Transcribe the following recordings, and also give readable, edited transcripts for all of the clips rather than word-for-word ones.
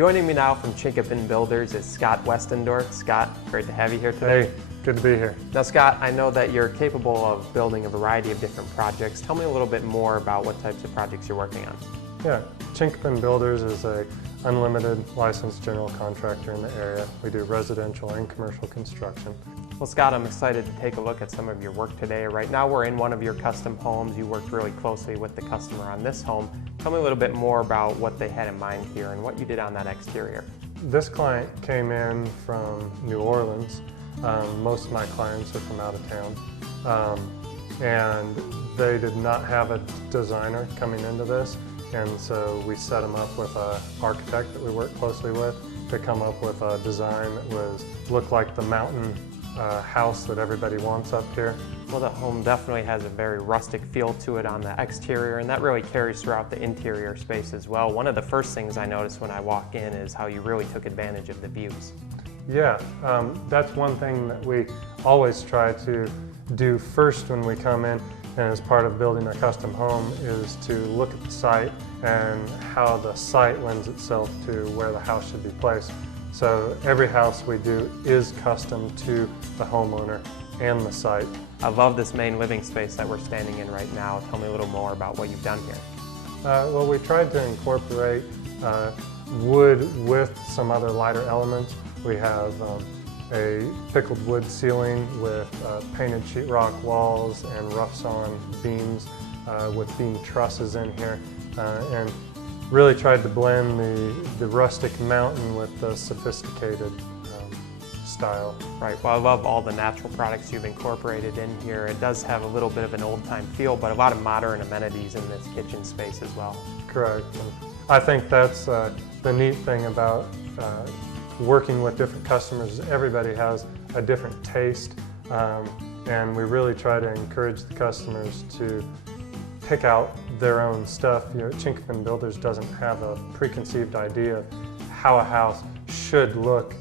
Joining me now from Chinquapin Builders is Scott Westendorf. Scott, great to have you here today. Hey, good to be here. Now Scott, I know that you're capable of building a variety of different projects. Tell me a little bit more about what types of projects you're working on. Yeah, Chinquapin Builders is a unlimited licensed general contractor in the area. We do residential and commercial construction. Well Scott, I'm excited to take a look at some of your work today. Right now we're in one of your custom homes. You worked really closely with the customer on this home. Tell me a little bit more about what they had in mind here and what you did on that exterior. This client came in from New Orleans. Most of my clients are from out of town. And they did not have a designer coming into this. And so we set them up with an architect that we work closely with to come up with a design that looked like the mountain house that everybody wants up here. Well, the home definitely has a very rustic feel to it on the exterior, and that really carries throughout the interior space as well. One of the first things I noticed when I walk in is how you really took advantage of the views. Yeah, that's one thing that we always try to do first when we come in, and as part of building a custom home, is to look at the site and how the site lends itself to where the house should be placed. So every house we do is custom to the homeowner and the site. I love this main living space that we're standing in right now. Tell me a little more about what you've done here. Well, we tried to incorporate wood with some other lighter elements. We have a pickled wood ceiling with painted sheetrock walls and rough-sawn beams with beam trusses in here, and really tried to blend the rustic mountain with the sophisticated style. Right, well I love all the natural products you've incorporated in here. It does have a little bit of an old-time feel, but a lot of modern amenities in this kitchen space as well. Correct. And I think that's the neat thing about working with different customers. Everybody has a different taste, and we really try to encourage the customers to pick out their own stuff. You know, Chinquapin Builders doesn't have a preconceived idea of how a house should look.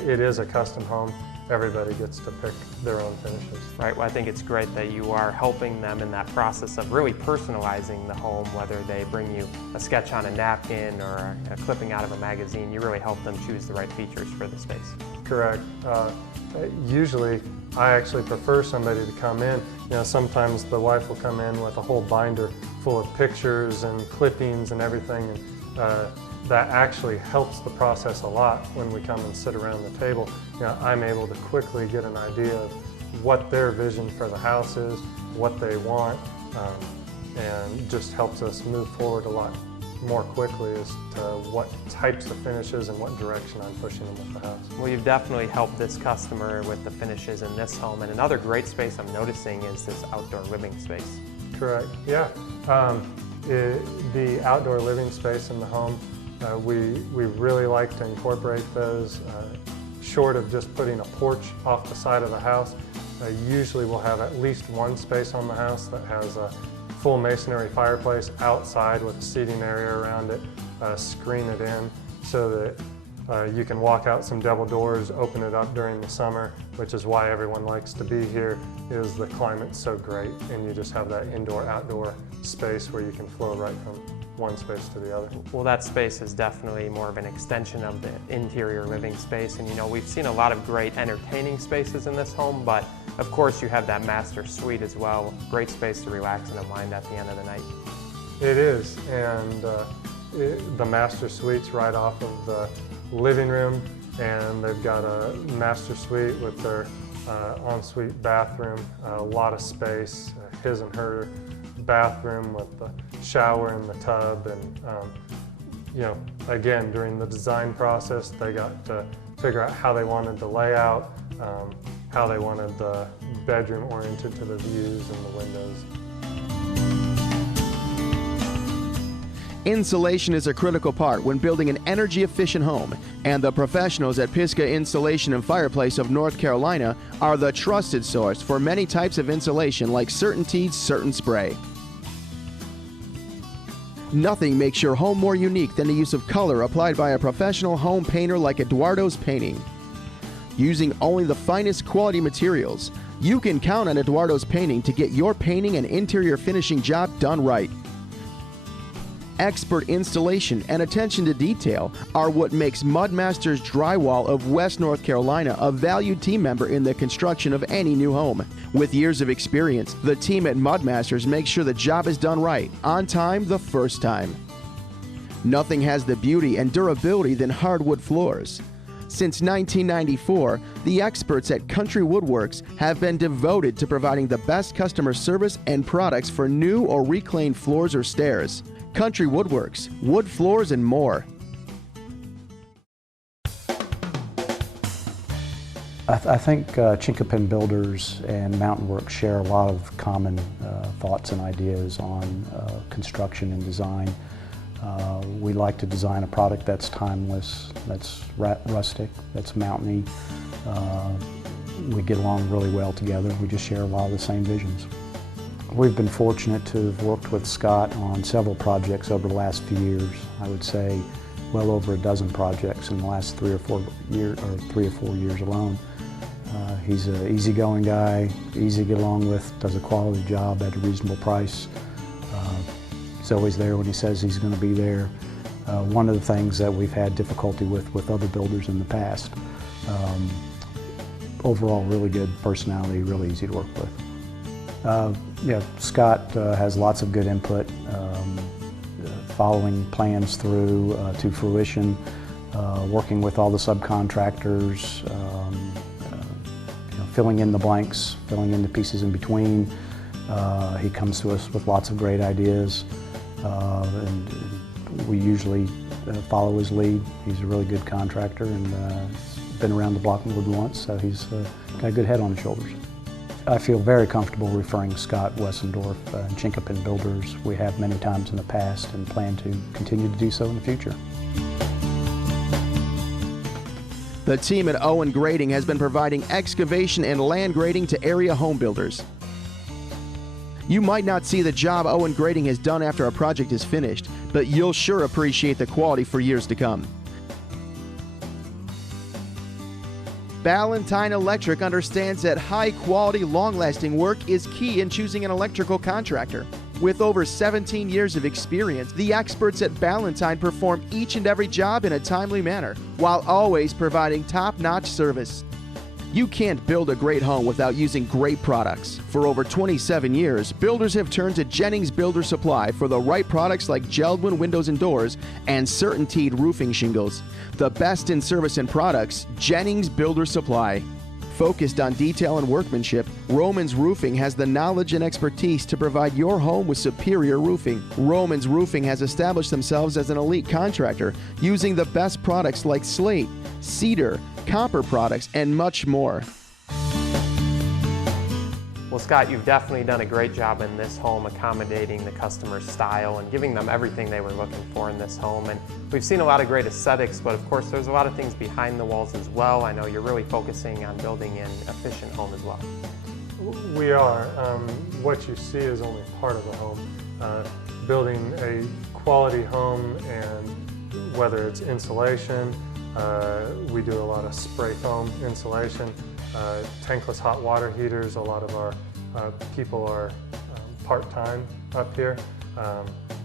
It is a custom home. Everybody gets to pick their own finishes. Right, well I think it's great that you are helping them in that process of really personalizing the home, whether they bring you a sketch on a napkin or a clipping out of a magazine. You really help them choose the right features for the space. Correct. Usually I actually prefer somebody to come in. You know, sometimes the wife will come in with a whole binder full of pictures and clippings and everything, and that actually helps the process a lot when we come and sit around the table. You know, I'm able to quickly get an idea of what their vision for the house is, what they want, and just helps us move forward a lot more quickly as to what types of finishes and what direction I'm pushing them with the house. Well, you've definitely helped this customer with the finishes in this home, and another great space I'm noticing is this outdoor living space. Correct, yeah. The outdoor living space in the home, we really like to incorporate those. Short of just putting a porch off the side of the house, usually we'll have at least one space on the house that has a full masonry fireplace outside with a seating area around it, screen it in so that you can walk out some double doors, open it up during the summer, which is why everyone likes to be here, is the climate's so great and you just have that indoor-outdoor space where you can flow right from one space to the other. Well, that space is definitely more of an extension of the interior living space, and you know, we've seen a lot of great entertaining spaces in this home, but of course you have that master suite as well. Great space to relax and unwind at the end of the night. It is, and the master suite's right off of the living room, and they've got a master suite with their ensuite bathroom, a lot of space, his and her bathroom with the shower and the tub, and you know, again, during the design process they got to figure out how they wanted the layout, how they wanted the bedroom oriented to the views and the windows. Insulation is a critical part when building an energy-efficient home, and the professionals at Pisgah Insulation and Fireplace of North Carolina are the trusted source for many types of insulation like CertainTeed's Certain Spray. Nothing makes your home more unique than the use of color applied by a professional home painter like Eduardo's Painting. Using only the finest quality materials, you can count on Eduardo's Painting to get your painting and interior finishing job done right. Expert installation and attention to detail are what makes Mudmasters Drywall of West North Carolina a valued team member in the construction of any new home. With years of experience, the team at Mudmasters makes sure the job is done right, on time, the first time. Nothing has the beauty and durability than hardwood floors. Since 1994, the experts at Country Woodworks have been devoted to providing the best customer service and products for new or reclaimed floors or stairs. Country Woodworks, wood floors and more. I think Chinquapin builders and Mountain Works share a lot of common thoughts and ideas on construction and design. We like to design a product that's timeless, that's rustic, that's mountainy. We get along really well together. We just share a lot of the same visions. We've been fortunate to have worked with Scott on several projects over the last few years. I would say well over a dozen projects in the last 3 or 4 years alone. He's an easygoing guy, easy to get along with, does a quality job at a reasonable price. He's always there when he says he's going to be there. One of the things that we've had difficulty with other builders in the past. Overall, really good personality, really easy to work with. Yeah, Scott has lots of good input, following plans through to fruition, working with all the subcontractors, filling in the blanks, filling in the pieces in between. He comes to us with lots of great ideas, and we usually follow his lead. He's a really good contractor and been around the block more than once, so he's got a good head on his shoulders. I feel very comfortable referring Scott, Wessendorf, and Chinquapin builders. We have many times in the past and plan to continue to do so in the future. The team at Owen Grading has been providing excavation and land grading to area home builders. You might not see the job Owen Grading has done after a project is finished, but you'll sure appreciate the quality for years to come. Ballantine Electric understands that high-quality, long-lasting work is key in choosing an electrical contractor. With over 17 years of experience, the experts at Ballantine perform each and every job in a timely manner, while always providing top-notch service. You can't build a great home without using great products. For over 27 years, builders have turned to Jennings Builder Supply for the right products like Geldwin windows and doors and CertainTeed roofing shingles. The best in service and products, Jennings Builder Supply. Focused on detail and workmanship, Romans Roofing has the knowledge and expertise to provide your home with superior roofing. Romans Roofing has established themselves as an elite contractor, using the best products like slate, cedar, copper products, and much more. Well, Scott, you've definitely done a great job in this home accommodating the customer's style and giving them everything they were looking for in this home. And we've seen a lot of great aesthetics, but of course there's a lot of things behind the walls as well. I know you're really focusing on building an efficient home as well. We are. What you see is only part of the home. Building a quality home, and whether it's insulation, we do a lot of spray foam insulation, tankless hot water heaters. A lot of our people are part-time up here,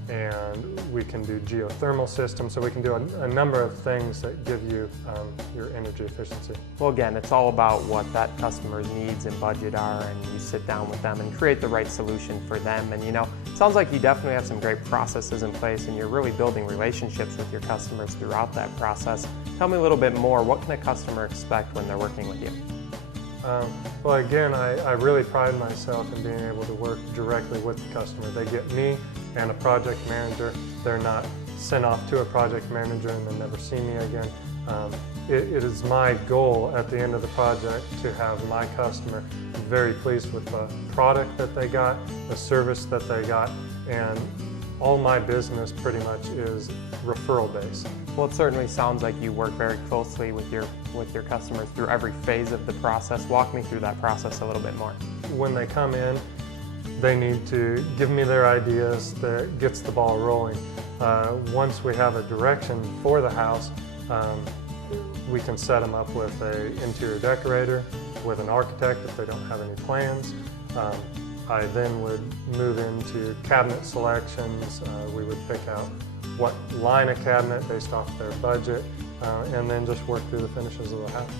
and we can do geothermal systems, so we can do a number of things that give you your energy efficiency. Well, again, it's all about what that customer's needs and budget are, and you sit down with them and create the right solution for them. And you know, it sounds like you definitely have some great processes in place, and you're really building relationships with your customers throughout that process. Tell me a little bit more, what can a customer expect when they're working with you? Well, again, I really pride myself in being able to work directly with the customer. They get me and a project manager. They're not sent off to a project manager and then never see me again. It is my goal at the end of the project to have my customer very pleased with the product that they got, the service that they got, and all my business pretty much is referral based. Well, it certainly sounds like you work very closely with your customers through every phase of the process. Walk me through that process a little bit more. When they come in, they need to give me their ideas that gets the ball rolling. Once we have a direction for the house, we can set them up with an interior decorator, with an architect if they don't have any plans. I then would move into cabinet selections. We would pick out what line of cabinet based off their budget, and then just work through the finishes of the house.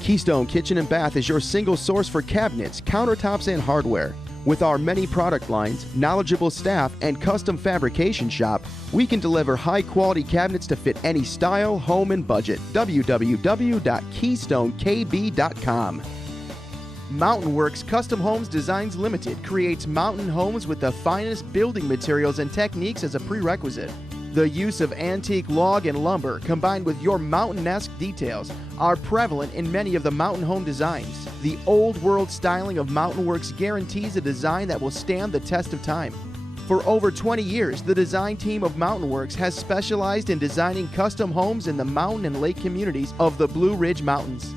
Keystone Kitchen and Bath is your single source for cabinets, countertops, and hardware. With our many product lines, knowledgeable staff, and custom fabrication shop, we can deliver high-quality cabinets to fit any style, home, and budget. www.keystonekb.com. Mountain Works Custom Homes Designs Limited creates mountain homes with the finest building materials and techniques as a prerequisite. The use of antique log and lumber combined with your mountain-esque details are prevalent in many of the mountain home designs. The old world styling of Mountain Works guarantees a design that will stand the test of time. For over 20 years, the design team of Mountain Works has specialized in designing custom homes in the mountain and lake communities of the Blue Ridge Mountains.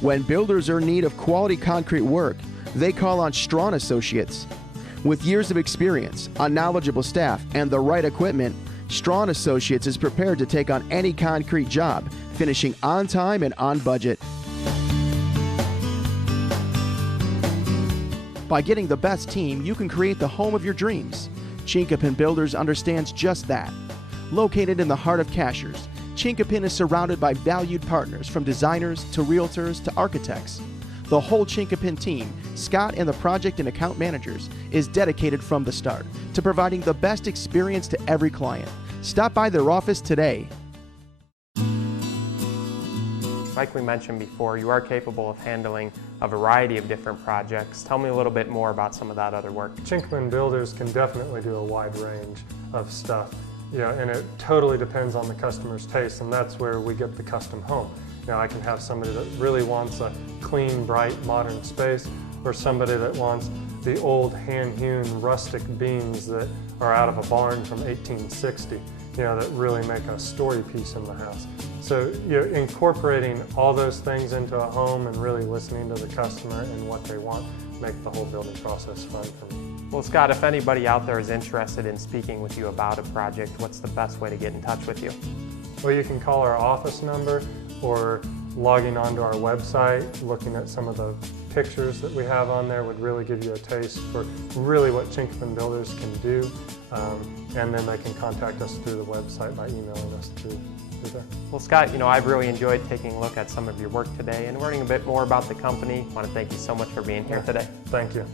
When builders are in need of quality concrete work, they call on Strawn Associates. With years of experience, a knowledgeable staff, and the right equipment, Strawn Associates is prepared to take on any concrete job, finishing on time and on budget. By getting the best team, you can create the home of your dreams. Chinquapin Builders understands just that. Located in the heart of Cashers, Chinquapin is surrounded by valued partners from designers to realtors to architects. The whole Chinquapin team, Scott and the project and account managers, is dedicated from the start to providing the best experience to every client. Stop by their office today. Like we mentioned before, you are capable of handling a variety of different projects. Tell me a little bit more about some of that other work. Chinquapin Builders can definitely do a wide range of stuff, and it totally depends on the customer's taste, and that's where we get the custom home. I can have somebody that really wants a clean, bright, modern space, or somebody that wants the old hand-hewn rustic beams that are out of a barn from 1860, that really make a story piece in the house. So incorporating all those things into a home and really listening to the customer and what they want make the whole building process fun for me. Well, Scott, if anybody out there is interested in speaking with you about a project, what's the best way to get in touch with you? Well, you can call our office number or logging onto our website, looking at some of the pictures that we have on there would really give you a taste for really what Chinquapin Builders can do. And then they can contact us through the website by emailing us through there. Well, Scott, I've really enjoyed taking a look at some of your work today and learning a bit more about the company. I want to thank you so much for being here today. Thank you.